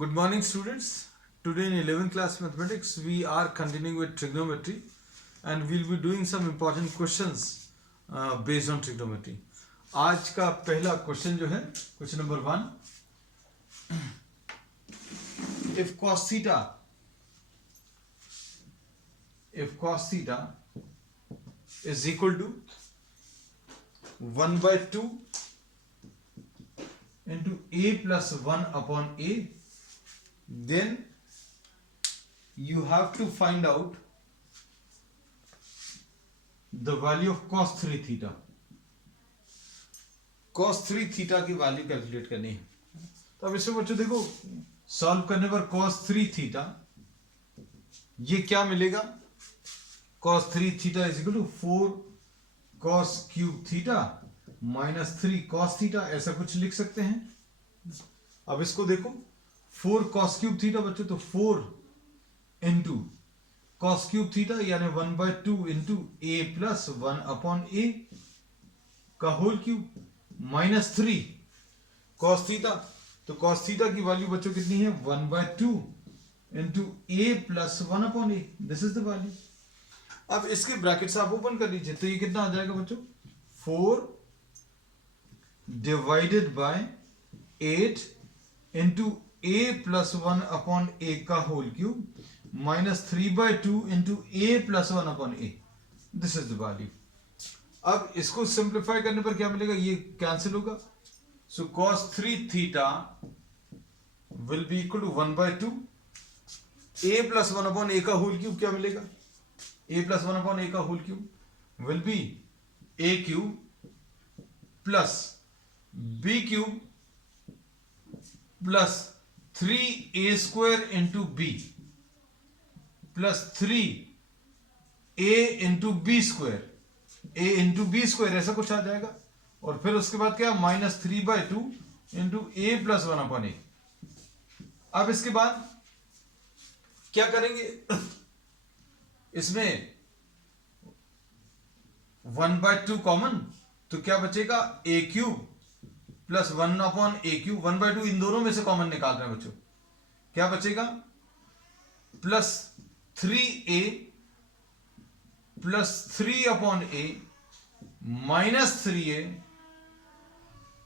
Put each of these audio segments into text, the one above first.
Good morning, students. Today in 11th class mathematics, we are continuing with trigonometry and we'll be doing some important questions based on trigonometry. आज का पहला question जो है question number 1, if cos theta is equal to 1/2 into a plus 1 upon a, then you have to find out the value of cos 3 theta. cos 3 theta की value calculate करनी है. तो अब इसमें बच्चों देखो, सॉल्व करने पर cos 3 theta ये क्या मिलेगा? cos 3 theta is equal to 4 cos cube theta minus 3 cos theta, ऐसा कुछ लिख सकते हैं. अब इसको देखो, 4 cos cube theta बच्चों, तो 4 into cos cube theta यानी 1/2 into a plus 1 upon a का whole cube minus 3 cos theta. तो cos theta की वैल्यू बच्चों कितनी है? 1/2 into a plus 1 upon a. This is the value. अब इसके ब्रैकेट्स आप ओपन कर लीजिए, तो ये कितना आ जाएगा बच्चों? 4 divided by 8 into a plus 1 upon a का whole cube minus 3/2 into a plus 1 upon a. This is the value. अब इसको सिंप्लीफाई करने पर क्या मिलेगा? ये कैंसिल होगा. सो cos 3 theta will be equal to 1/2 a plus 1 upon a का होल क्यूब क्या मिलेगा? a plus 1 upon a का whole cube will be a cube plus b cube plus 3a square into b plus 3a into b square, a into b square ऐसा कुछ आ जाएगा. और फिर उसके बाद क्या? Minus 3/2 into a plus 1 upon a. अब इसके बाद क्या करेंगे? इसमें 1/2 कॉमन, तो क्या बचेगा? a cube plus 1 upon a cube. 1/2 इन दोनों में से कॉमन निकाल रहे हैं बच्चों. क्या बचेगा? प्लस 3a प्लस 3 अपॉन ए माइनस 3a.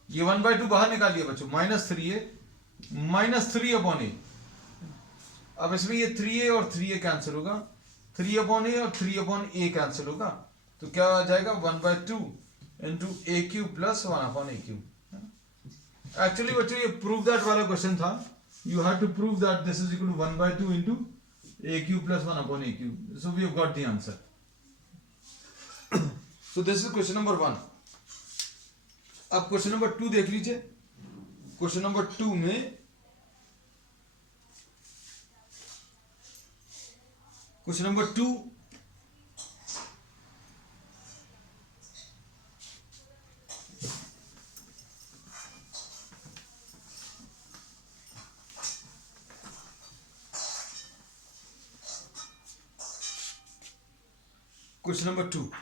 ये 1/2 बाहर निकालिए बच्चों. माइनस 3a माइनस 3 अपॉन ए. अब इसमें ये 3a और 3a कैंसिल होगा. 3 अपॉन ए और 3 अपॉन ए कैंसिल होगा. तो क्या आ जाएगा? 1/2 into a cube plus 1 upon a cube. Actually बच्चों ये प्रूव दैट वाला क्वेश्चन था. You have to prove that this is equal to 1/2 into a cube plus 1 upon a cube. So we have got the answer. So this is question number 1. अब question number 2 देख लीजिए. Question number 2 में question number 2 Question number 2.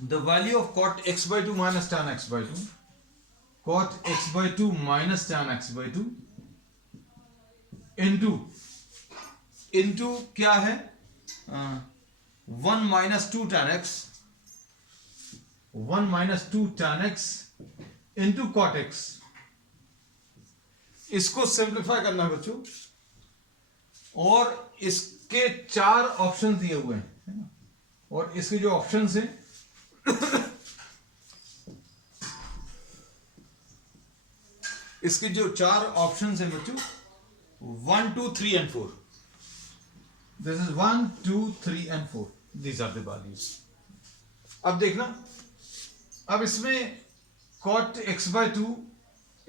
The value of cot x by 2 minus tan x by 2. Cot x by 2 minus tan x by 2 into क्या है? 1 minus 2 tan x. 1 minus 2 tan x into cot x. इसको simplify करना है बच्चों. और इसके 4 option दिए हुए हैं. और इसके जो ऑप्शंस हैं इसके जो 4 ऑप्शंस हैं बच्चों, 1 2 3 and 4. This is 1 2 3 and 4. These are the values. अब देखना, अब इसमें cot x by 2,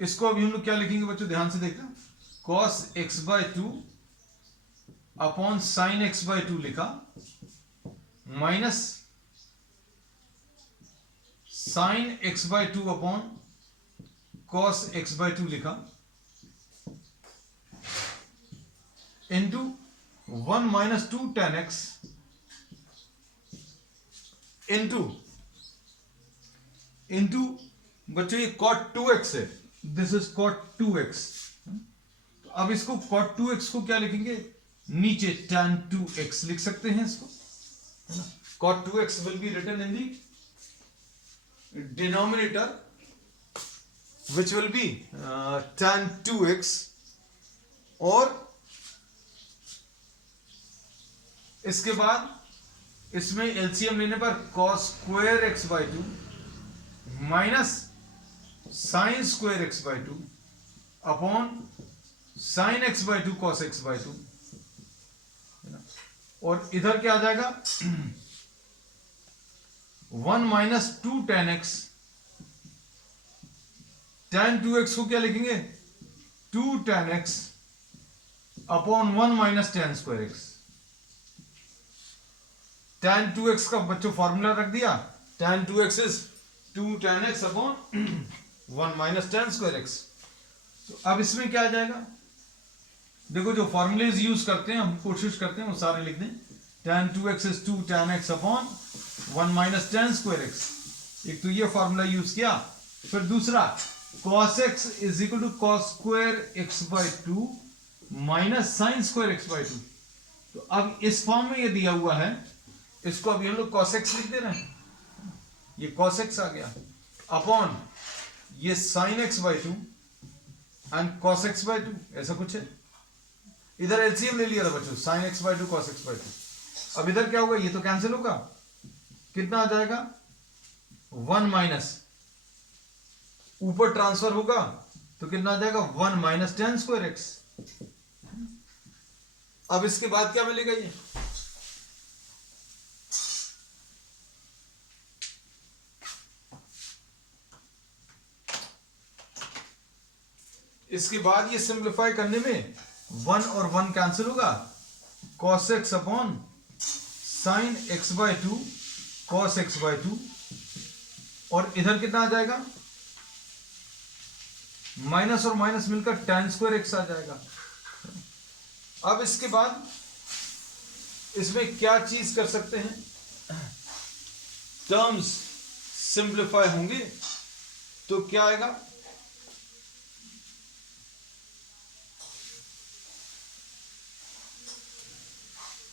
इसको अभी हम लोग क्या लिखेंगे बच्चों? ध्यान से देखना. cos x by 2 upon sin x by 2 लिखा, minus sin x by 2 upon cos x by 2 लिखा, into 1 minus 2 tan x into into बच्चों ये cot 2x है, दिस इज cot 2x। तो अब इसको cot 2x को क्या लिखेंगे, नीचे tan 2x लिख सकते हैं इसको, है ना। cot 2x will be written in the denominator which will be tan 2x, और इसके बाद इसमें एलसीएम लेने पर cos square x by two minus sine square x by two upon sine x by two cos x by two, और इधर क्या आ जाएगा 1 minus 2 tan x, tan 2x को क्या लिखेंगे 2 tan x upon 1 minus tan square x। tan 2x का बच्चों फॉर्मूला रख दिया, tan 2x is 2 tan x upon 1 minus tan square x। तो अब इसमें क्या आ जाएगा, देखो जो फॉर्मूलेज यूज करते हैं हम कोशिश करते हैं वो सारे लिख दें। tan 2x is 2 tan x upon 1 minus tan square x, एक तो ये फॉर्मूला यूज किया। फिर दूसरा cos x is equal to cos square x by two minus sine square x by two. तो अब इस फॉर्म में ये दिया हुआ है, इसको अभी हम लोग cos x लिख दे रहे हैं, ये cos x आ गया अपॉन ये sin x by two and cos x by two, ऐसा कुछ है। इधर एलसीएम ले लिया था बच्चों, sin x by two cos x by to. अब इधर क्या होगा, ये तो कैंसिल होगा, कितना आ जाएगा 1 माइनस, ऊपर ट्रांसफर होगा तो कितना आ जाएगा 1 माइनस tan स्क्वायर x। अब इसके बाद क्या मिलेगा, ये इसके बाद ये सिंप्लीफाई करने में 1 और 1 कैंसिल होगा, cos x upon sine x by two cos x by to, और इधर कितना आ जाएगा माइनस और माइनस मिलकर tan स्क्वायर x आ जाएगा। अब इसके बाद इसमें क्या चीज कर सकते हैं, टर्म्स सिंप्लीफाई होंगे तो क्या आएगा,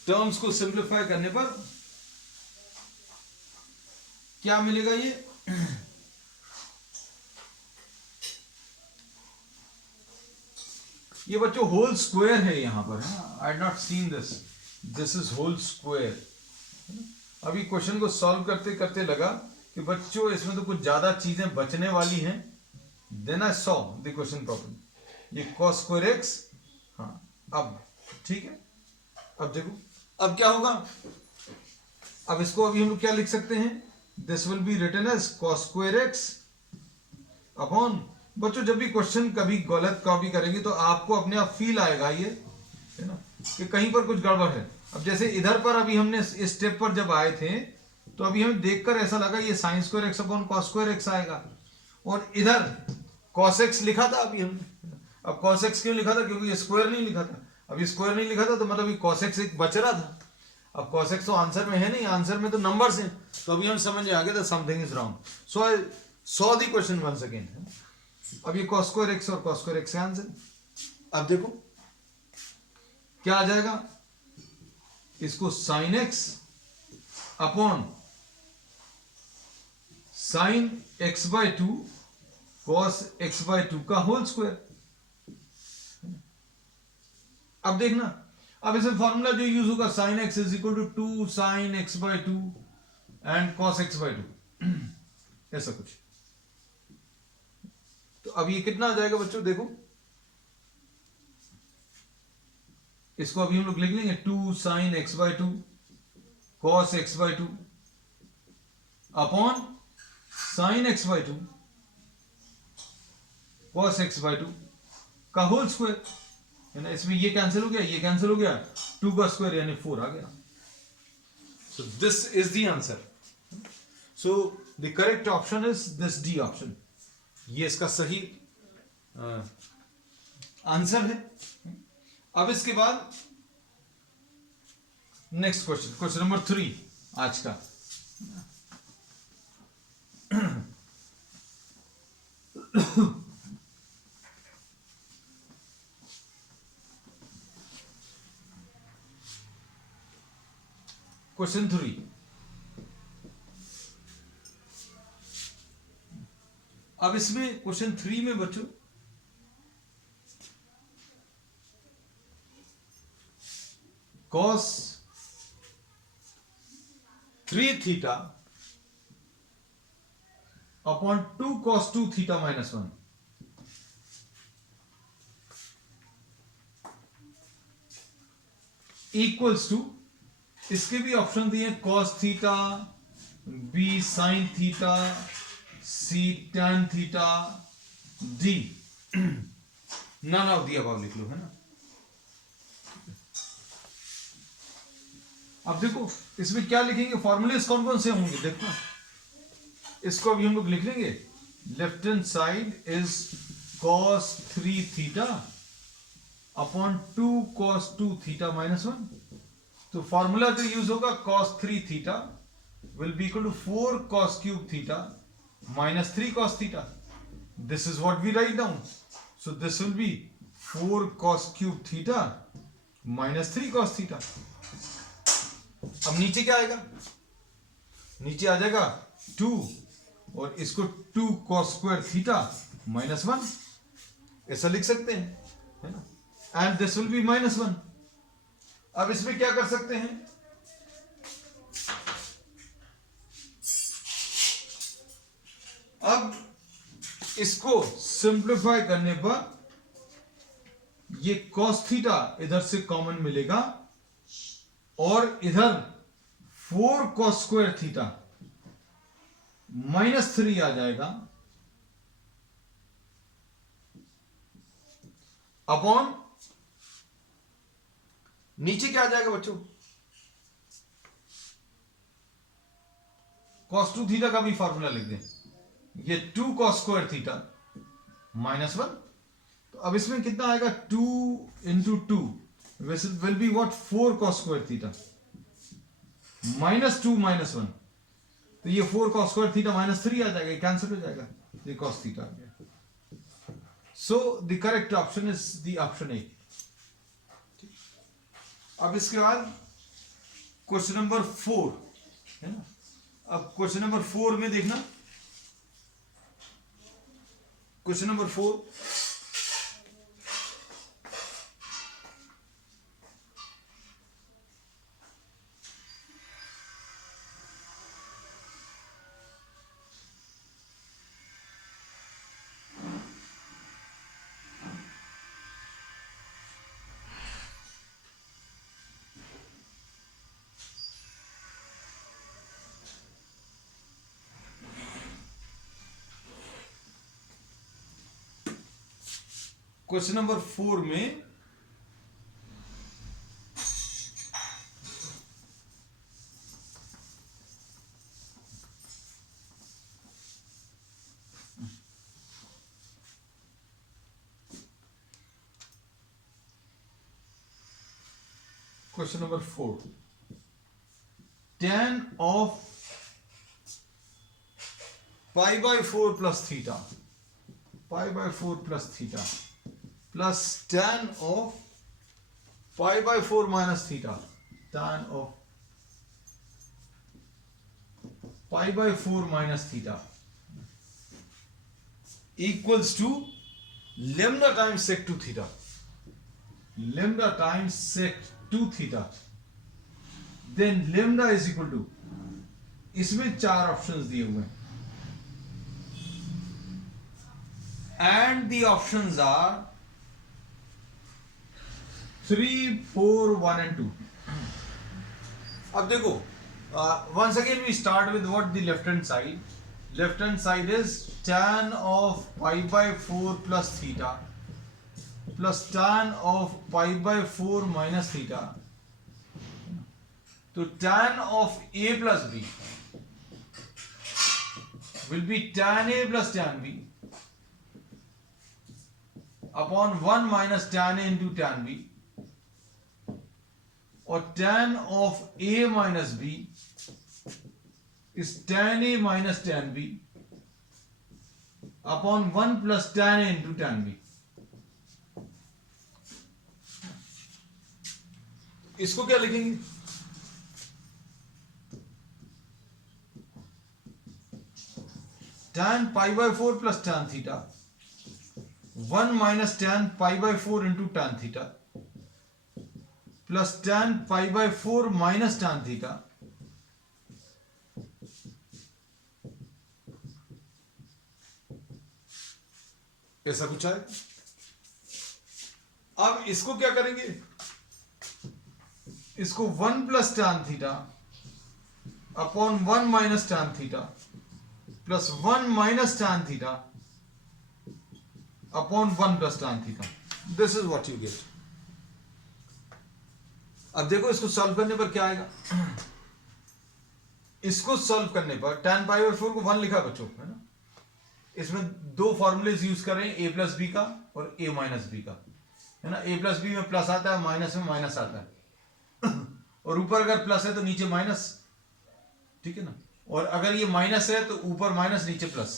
टर्म्स को सिंप्लीफाई करने पर क्या मिलेगा, ये बच्चों होल स्क्वायर है यहां पर, I had not seen this, this is whole square. अभी क्वेश्चन को सॉल्व करते करते लगा कि बच्चों इसमें तो कुछ ज्यादा चीजें बचने वाली हैं, then I saw the question problem. ये cos स्क्वायर एक्स, हाँ अब ठीक है। अब देखो अब क्या होगा, अब इसको अभी हम लोग क्या लिख सकते हैं, this will be written as cos square x upon, बच्चों जब भी क्वेश्चन कभी गलत कॉपी करेंगे तो आपको अपने आप फील आएगा ये, है ना, कि कहीं पर कुछ गड़बड़ है। अब जैसे इधर पर अभी हमने इस स्टेप पर जब आए थे तो अभी हमें देखकर ऐसा लगा ये sine square x upon cos square x आएगा, और इधर cos x लिखा था अभी हमने। अब cos x क्यों लिखा था, क्योंकि ये स्क्वायर नहीं लिखा था। अभी स्क्वायर नहीं लिखा था तो मतलब ये cos x एक बच रहा था। अब cos x तो आंसर में है नहीं, आंसर में तो नंबर्स हैं, तो अभी हम समझ आ गए something is wrong, so I saw the question once again. अब ये cos स्क्वायर x और cos स्क्वायर x का आंसर। अब देखो क्या आ जाएगा, इसको sin x upon sine x by two cos x by two का होल स्क्वायर। अब देखना, अब इसे फॉर्मूला जो यूज होगा sine x is equal to 2 sine x by two and cos x by two, ऐसा कुछ। तो अब ये कितना आ जाएगा बच्चों, देखो इसको अभी हम लोग लिख लेंगे 2 sine x by two cos x by two upon sine x by two cos x by two का होल स्क्वायर, है ना। इसमें ये कैंसिल हो गया, ये कैंसिल हो गया, 2 का स्क्वायर यानी 4 आ गया। सो this is the answer. So the correct option is this D option, ये इसका सही आंसर है। अब इसके बाद नेक्स्ट क्वेश्चन, क्वेश्चन नंबर 3 आज का। क्वेश्चन 3, अब इसमें क्वेश्चन 3 में बच्चों cos 3 theta upon 2 cos 2 theta minus 1 equals to, इसके भी ऑप्शन दिए cos theta, b sin theta, c tan theta, d none of the above लिख लो, है ना। अब देखो इसमें क्या लिखेंगे, फॉर्मूलेस कौन कौन से होंगे, देखो इसको अभी हम लोग लिख लेंगे। Left hand side is cos 3 theta upon 2 cos 2 theta minus 1। तो फॉर्मूला जो यूज होगा cos 3 theta will be equal to 4 cos cube theta minus 3 cos theta. This is what we write down, so this will be 4 cos cube theta minus 3 cos theta. अब नीचे क्या आएगा, नीचे आ जाएगा 2 और इसको 2 cos स्क्वायर थीटा माइनस 1, ऐसा लिख सकते हैं, है ना। And this will B minus 1। अब इसमें क्या कर सकते हैं, अब इसको सिंप्लीफाई करने पर ये cos थीटा इधर से कॉमन मिलेगा और इधर 4 cos स्क्वायर थीटा माइनस 3 आ जाएगा अपॉन, नीचे क्या आ जाएगा बच्चों, cos 2 थीटा का भी फॉर्मूला लिख दें, ये 2 cos स्क्वायर थीटा माइनस 1। तो अब इसमें कितना आएगा, 2 into 2 will be what 4 cos square theta minus 2 minus 1। तो ये 4 cos स्क्वायर थीटा माइनस 3 आ जाएगा, कैंसिल हो जाएगा, ये cos थीटा आ गया। So the correct option is the option A. अब इसके बाद क्वेश्चन नंबर 4 है ना। अब क्वेश्चन नंबर 4 में देखना, क्वेश्चन नंबर 4, क्वेश्चन नंबर 4 में question number 4, tan of pi by 4 plus theta, pi by 4 plus theta plus tan of pi by 4 minus theta, tan of pi by 4 minus theta equals to lambda times sec 2 theta, lambda times sec 2 theta, then lambda is equal to, इसमें 4 options दिए हुए हैं and the options are 3, 4, 1 and 2। अब देखो, once again we start with what the left hand side. Left hand side is tan of pi by 4 plus theta plus tan of pi by 4 minus theta. तो tan of a plus b will be tan a plus tan b upon 1 minus tan a into tan b, और tan of a minus b is tan a minus tan b upon 1 plus tan a into tan b। इसको क्या लिखेंगे, tan pi by 4 plus tan theta, 1 minus tan pi by 4 into tan theta plus tan pi by 4 minus tan theta, ऐसा कुछ है। अब इसको क्या करेंगे, इसको 1 plus tan theta upon 1 minus tan theta plus 1 minus tan theta upon 1 plus tan theta, this is what you get. अब देखो इसको सॉल्व करने पर क्या आएगा, इसको सॉल्व करने पर tan पाई बाय 4 को 1 लिखा बच्चों, है ना। इसमें दो फॉर्मूलेज यूज कर रहे हैं, a प्लस बी का और a माइनस बी का, है ना। a प्लस बी में प्लस आता है, माइनस में माइनस आता है और ऊपर अगर प्लस है तो नीचे माइनस, ठीक है ना। और अगर ये माइनस है तो ऊपर माइनस नीचे प्लस।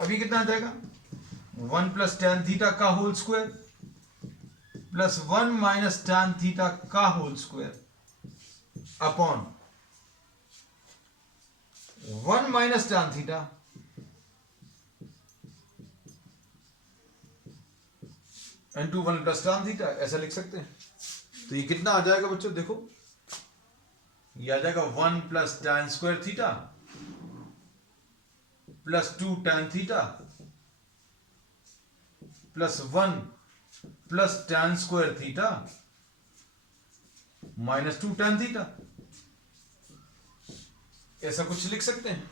अभी कितना आ जाएगा, 1 प्लस tan थीटा का whole square plus 1 minus tan theta का whole square upon 1 minus tan theta into 1 plus tan theta, ऐसा लिख सकते हैं। तो ये कितना आ जाएगा बच्चों, देखो ये आ जाएगा 1 plus tan square theta plus 2 tan theta plus 1 plus tan square theta minus 2 tan theta, ऐसा कुछ लिख सकते हैं।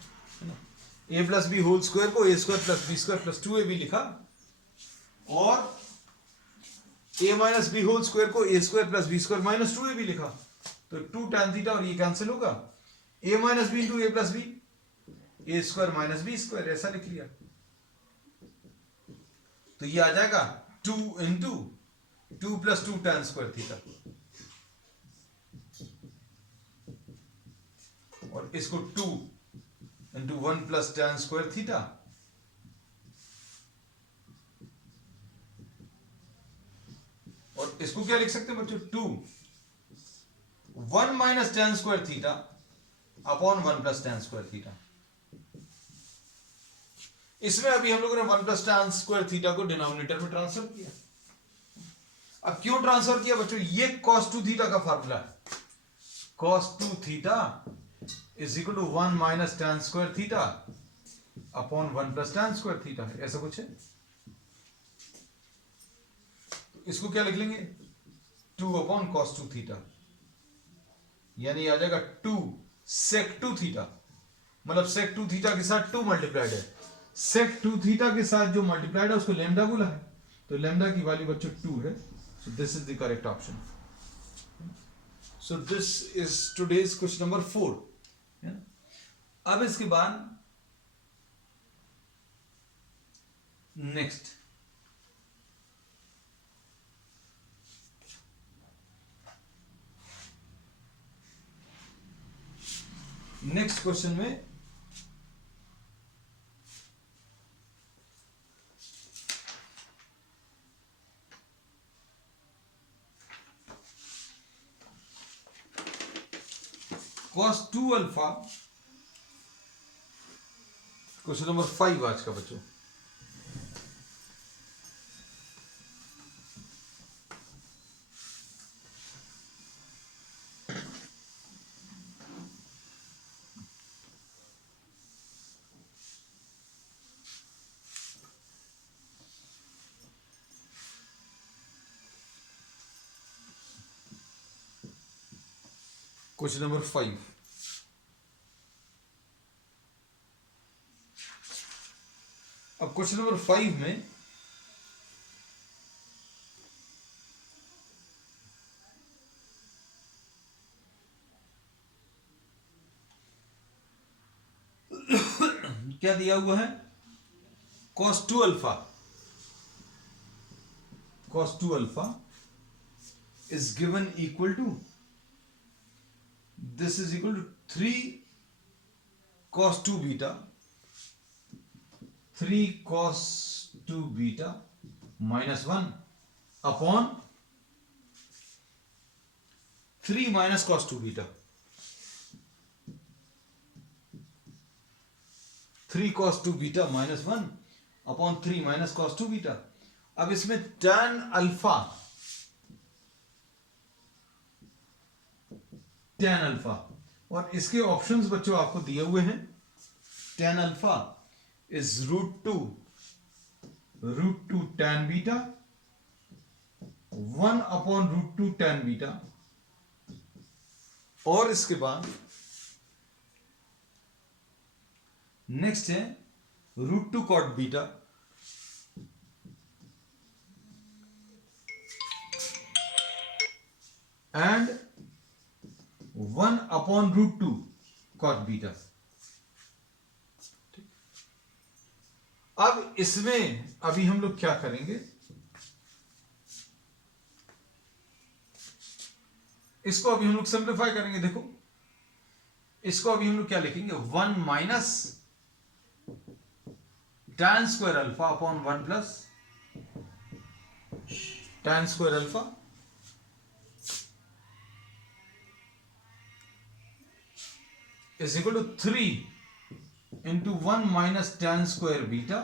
a plus b whole square को a square plus b square plus 2ab लिखा और a minus b whole square को a square plus b square minus 2ab लिखा, तो 2 tan थीटा और ये कैंसिल होगा, a minus b into a plus b, a square minus b square, ऐसा लिख लिया। तो ये आ जाएगा 2 into 2 plus 2 tan square theta और इसको 2 into 1 plus tan square theta और इसको क्या लिख सकते हैं बच्चों, 2 1 minus tan square theta upon 1 plus tan square theta. इसमें अभी हम लोगों ने 1 प्लस tan स्क्वायर थीटा को डिनोमिनेटर में ट्रांसफर किया। अब क्यों ट्रांसफर किया बच्चों, ये cos 2 थीटा का फार्मूला है, cos 2 theta is equal to 1 minus tan square theta upon 1 plus tan square theta, ऐसा कुछ है। तो इसको क्या लिख लेंगे, 2 अपॉन cos 2 थीटा, यानी आ जाएगा 2 sec 2 थीटा, मतलब sec 2 थीटा के साथ 2 मल्टीप्लाइड है, sec 2 थीटा के साथ जो मल्टीप्लाइड है उसको लैम्डा बोला है, तो लैम्डा की वैल्यू बच्चों 2 है, सो this is the correct option. So this is today's question number 4। अब इसके बाद नेक्स्ट क्वेश्चन में cos 2 अल्फा, क्वेश्चन नंबर 5 आज का बच्चों। क्वेश्चन नंबर 5, अब क्वेश्चन नंबर 5 में क्या दिया हुआ है, cos 2 alpha, cos 2 alpha is given equal to, this is equal to 3 cos 2 beta, 3 cos 2 beta minus 1 upon 3 minus cos 2 beta। 3 cos 2 beta minus 1/3 minus cos 2 beta. अब इसमें tan alpha और इसके options बच्चों आपको दिए हुए हैं। tan alpha is √2 tan beta 1/√2 tan beta, और इसके बाद नेक्स्ट है √2 cot beta and 1/√2 cot beta. अब इसमें अभी हम लोग क्या करेंगे, इसको अभी हम लोग सिंप्लीफाई करेंगे। देखो इसको अभी हम लोग क्या लिखेंगे, 1 minus tan square alpha upon 1 plus tan square alpha is equal to 3 into 1 minus tan square beta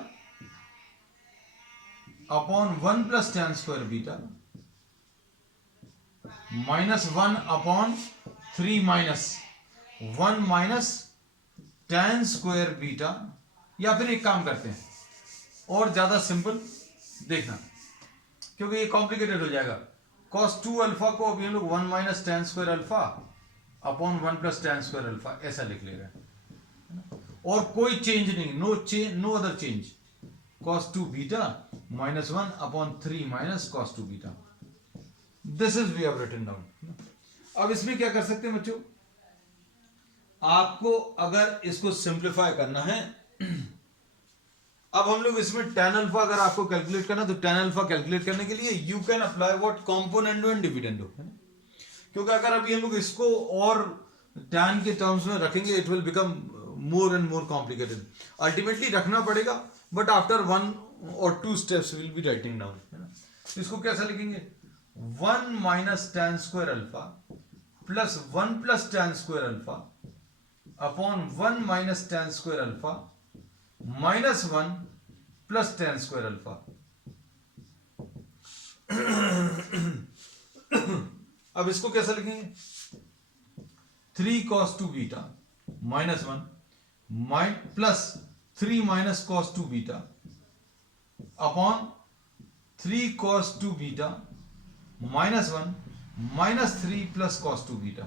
upon 1 plus tan square beta minus 1/3 minus 1 minus tan square beta. या फिर एक काम करते हैं और ज्यादा सिंपल देखना, क्योंकि ये कॉम्प्लिकेटेड हो जाएगा। cos 2 अल्फा को अभी हम लोग 1 minus tan square alpha upon 1 plus tan square alpha ऐसा लिख ले रहे हैं, और कोई चेंज नहीं, no other change. cos 2 beta minus 1/3 minus cos 2 beta, this is we have written down. अब इसमें क्या कर सकते हैं बच्चों, आपको अगर इसको सिंप्लीफाई करना है, अब हम लोग इसमें tan अल्फा अगर आपको कैलकुलेट करना, तो tan अल्फा कैलकुलेट करने के लिए you can apply what componendo and dividendo, क्योंकि अगर अभी हम लोग इसको और tan के टर्म्स में रखेंगे it will become more and more complicated. Ultimately रखना पड़ेगा, बट आफ्टर 1 और 2 steps will be writing down, है ना। इसको कैसा लिखेंगे, 1 minus tan square alpha plus 1 plus tan square alpha upon 1 minus tan square alpha minus 1 plus tan square alpha. अब इसको कैसा लिखेंगे, 3 cos 2 beta minus 1 plus 3 minus cos 2 beta upon 3 cos 2 beta minus 1 minus 3 plus cos 2 beta.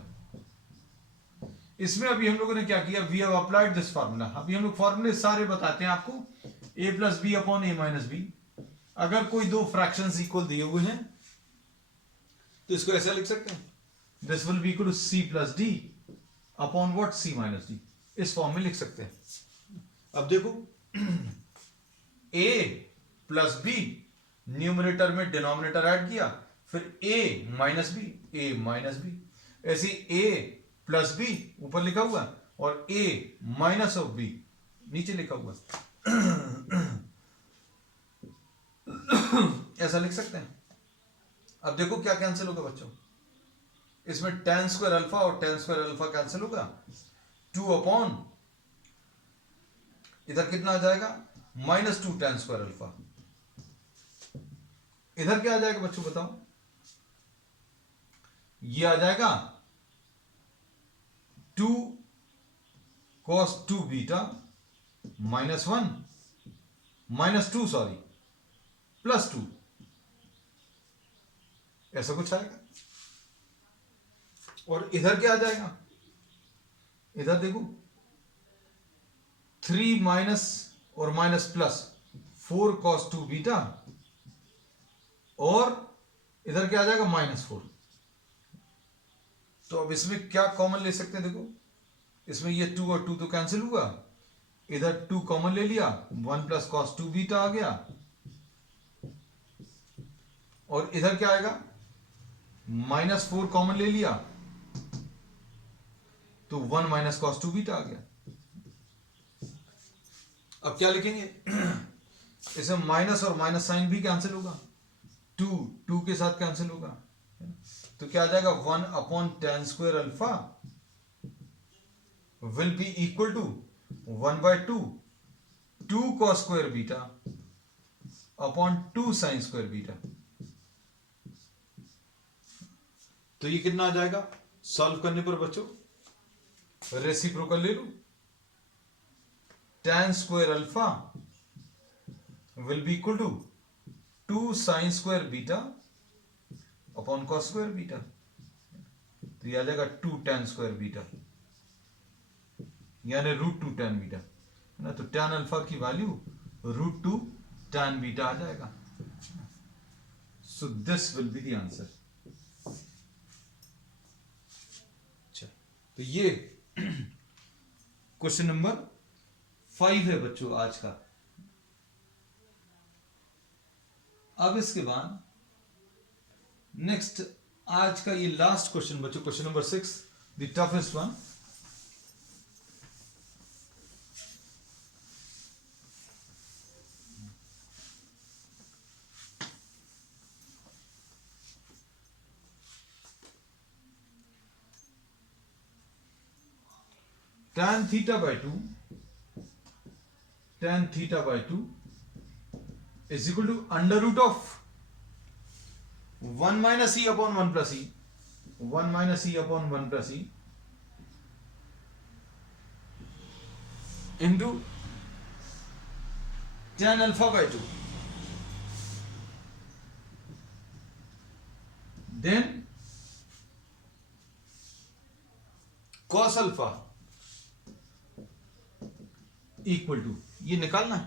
इसमें अभी हम लोगों ने क्या किया, we have applied this formula. अभी हम लोग फार्मूले सारे बताते हैं आपको, a plus B upon a minus B. अगर कोई दो फ्रैक्शंस इक्वल दिए हुए हैं तो इसको ऐसा लिख सकते हैं, this will be equal to c plus d upon what c minus d, इस फॉर्म में लिख सकते हैं। अब देखो a प्लस बी, न्यूमरेटर में डिनोमिनेटर ऐड किया, फिर a माइनस बी, ऐसे a प्लस बी ऊपर लिखा हुआ और a माइनस ऑफ बी नीचे लिखा हुआ, ऐसा लिख सकते हैं। अब देखो क्या कैंसिल होगा बच्चों, इसमें tan स्क्वायर अल्फा और tan स्क्वायर अल्फा कैंसिल होगा, 2 अपॉन इधर कितना आ जाएगा, -2 tan स्क्वायर अल्फा। इधर क्या आ जाएगा बच्चों बताओ, ये आ जाएगा 2 cos 2 बीटा -2 सॉरी प्लस 2, ऐसा कुछ आएगा। और इधर क्या आ जाएगा, इधर देखो 3 माइनस और माइनस प्लस 4 cos 2 बीटा, और इधर क्या आ जाएगा -4। तो अब इसमें क्या कॉमन ले सकते हैं, देखो इसमें ये 2 और 2 तो कैंसिल हुआ, इधर 2 कॉमन ले लिया, 1 प्लस cos 2 बीटा आ गया, और इधर क्या आएगा, -4 कॉमन ले लिया तो 1 माइनस cos 2 बीटा आ गया। अब क्या लिखेंगे, इसमें माइनस और माइनस साइन भी कैंसिल होगा, 2 के साथ कैंसिल होगा, तो क्या आ जाएगा, 1 upon tan square alpha will be equal to 1/2 2 cos square beta upon 2 sine square beta. तो ये कितना आ जाएगा सॉल्व करने पर बच्चों? रेसिप्रोकल ले लो, tan square alpha will be equal to 2 sine square beta upon cos square beta. तो ये आ जाएगा 2 tan स्क्वायर बीटा यानी √2 tan बीटा है ना। तो tan अल्फा की वैल्यू √2 tan बीटा आ जाएगा। सो this will be the answer. अच्छा, तो ये क्वेश्चन नंबर 5 है बच्चों आज का। अब इसके बाद नेक्स्ट आज का ये लास्ट क्वेश्चन बच्चों, question number 6, the toughest one. tan theta by 2 is equal to under root of 1 minus e upon 1 plus e, 1 minus e upon 1 plus e into tan alpha by 2, then cos alpha equal to, ये निकालना है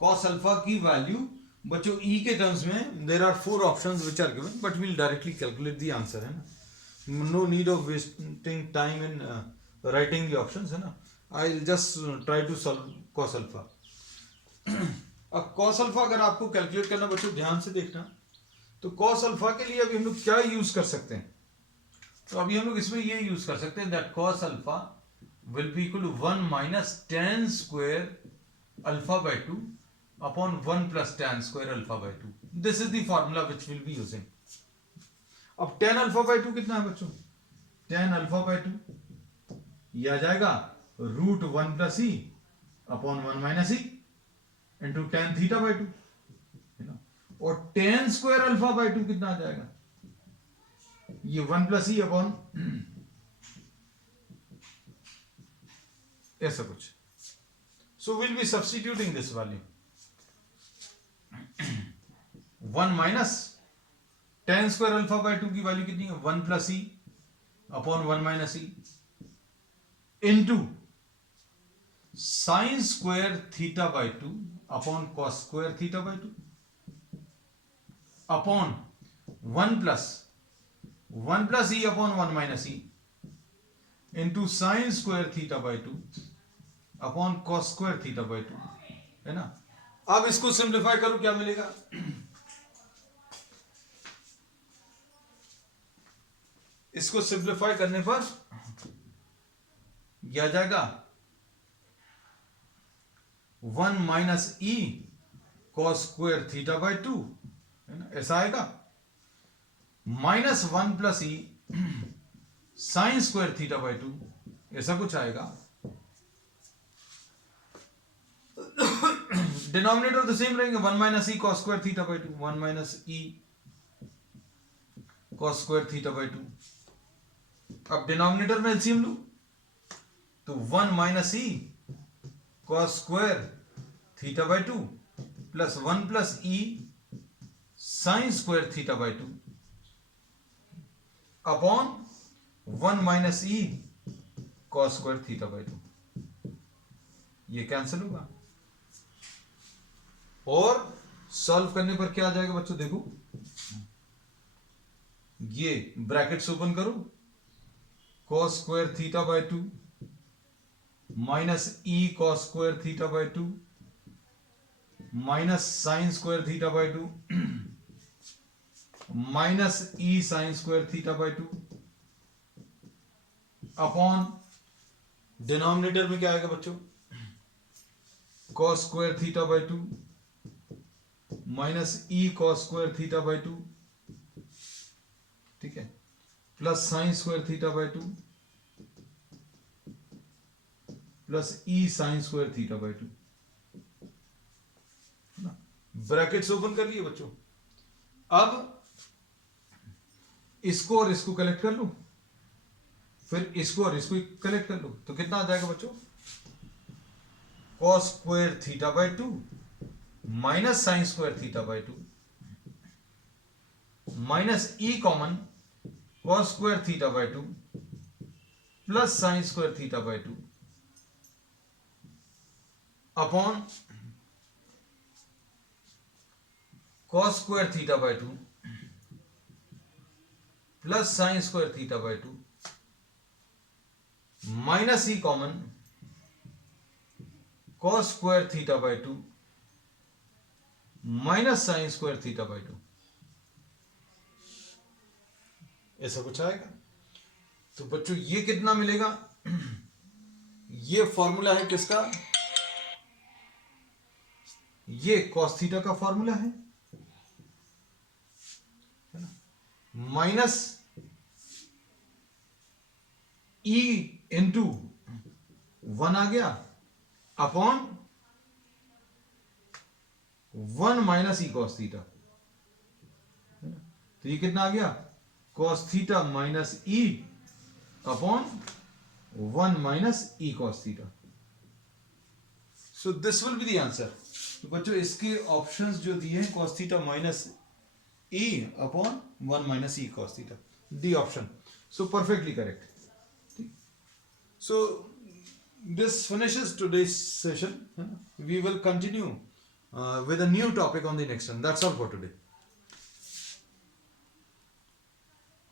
cos alpha की value बच्चों e के terms में। There are 4 options which are given but we will directly calculate the answer, है ना। No need of wasting time in writing the options, है ना। I will just try to solve cos alpha. अब cos alpha अगर आपको calculate करना बच्चों ध्यान से देखना, तो cos अल्फा के लिए अभी हम लोग क्या यूज कर सकते हैं? तो अभी हम लोग इसमें ये यूज कर सकते हैं that cos alpha will be equal to 1 minus tan square alpha by 2 upon 1 plus tan square alpha by 2. This is the formula which we'll be using. अब tan alpha by 2 कितना है बच्चों? tan alpha by 2 ये आ जाएगा √1 plus e upon 1 minus e into tan theta by 2, है ना। और tan square alpha by 2 कितना आ जाएगा? ये 1 plus e upon ऐसा कुछ। So will be substituting this value 1 minus tan square alpha by 2 की वैल्यू कितनी है? 1 plus E upon 1 minus E into sine square theta by 2 upon cos square theta by 2 upon 1 plus E upon 1 minus E into sine square theta by 2 upon cos square theta by 2, है ना। अब इसको simplify करो, क्या मिलेगा? इसको simplify करने पर क्या आ जाएगा? 1 minus E cos square theta by 2, है ना, ऐसा आएगा। Minus 1 plus E sine square theta by 2, ऐसा कुछ आएगा। डिनोमिनेटर तो सेम रहेंगे, 1 minus E cos square theta by 2, 1 minus E cos square theta by 2। अब डिनोमिनेटर में एलसीएम लो तो 1 minus E cos square theta by 2 plus 1 plus E sine square theta by 2 upon 1 minus E cos square theta by 2। ये cancel होगा और solve करने पर क्या आ जाएगा बच्चों? देखो, ये ब्रैकेट्स ओपन करो, cos square theta by 2 minus E cos square theta by 2 minus sine square theta by 2 minus E sine square theta by 2 upon denominator में क्या आएगा बच्चों? Cos square theta by 2 minus E cos square theta by 2, ठीक है, plus sine square theta by 2 plus E sine square theta by two. Brackets open कर लिए बच्चों। अब इसको और इसको कलेक्ट कर लूं, फिर इसको और इसको कलेक्ट कर लूं, तो कितना आ जाएगा बच्चों? Cos square theta by two minus sine square theta by two minus E common cos square theta by two plus sine square theta by two upon cos square theta by two plus sine square theta by two minus E common cos square theta by two minus sine square theta by two. ऐसा कुछ आएगा। तो बच्चों ये कितना मिलेगा? ये formula है किसका? ये कॉस थीटा का फॉर्मूला है ना, माइनस ई इंटू 1 आ गया upon 1 minus E cos theta. तो ये कितना आ गया? Cos theta minus E upon 1 minus E cos theta. So this will be the answer. तो बच्चों इसके ऑप्शंस जो दिए हैं, cos theta minus E upon 1 minus E cos theta, D option. So perfectly correct. So this finishes today's session. We will continue with a new topic on the next one. That's all for today.